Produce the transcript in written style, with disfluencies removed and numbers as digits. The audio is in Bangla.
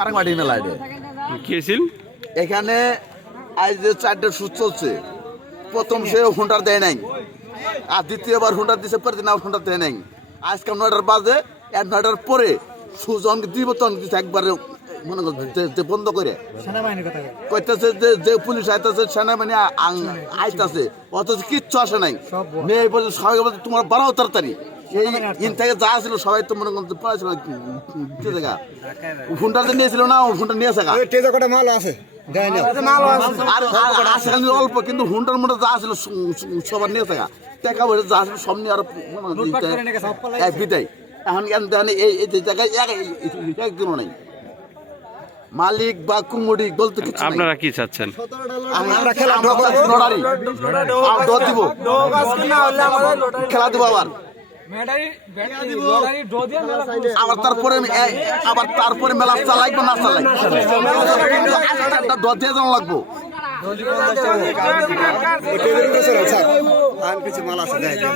তারাংবাড়ি মেলা এটা কি ছিল এখানে আজ যে 4টে সুদ চলছে প্রথম সে হুন্ডার দেয় নাই আর দ্বিতীয়বার হুন্ডার দিছে পরে দিন আর হুন্ডার দেয় নাই আজকে 9টার বাজে 9টার পরে সুজন দিব তখন দিচ্ছে একবারে মনে করছে বন্ধ করে কইতেছে যে পুলিশ আইতাছে সেনাবাহিনী আইতাছে অথচ কিচ্ছু আসে নাই মেয়ে বলছে সবাই বলছে তোমার বাড়াও তাড়াতাড়ি এই ইন থেকে যা ছিল সবাই তো মনে করতে পারছিল হুন্ডার যে নিয়েছিল না হুন্ডার নিয়েছে মাল আছে আর আজকাল অল্প কিন্তু হুন্ডার মোটা যা ছিল সবার নিয়েছে টাকা পয়সা যা ছিল সব নিয়ে আরো বিদায় এখন এই জায়গায় একদিনও নাই মালিক বা কুমুড়ি বলতে কিছু আপনারা কি চাচ্ছেন আমরা খেলা দিব খেলা দিব আবার তারপরে মেলা চালাইবো না চালাই দিয়ে যেন লাগবো কিছু মাল আছে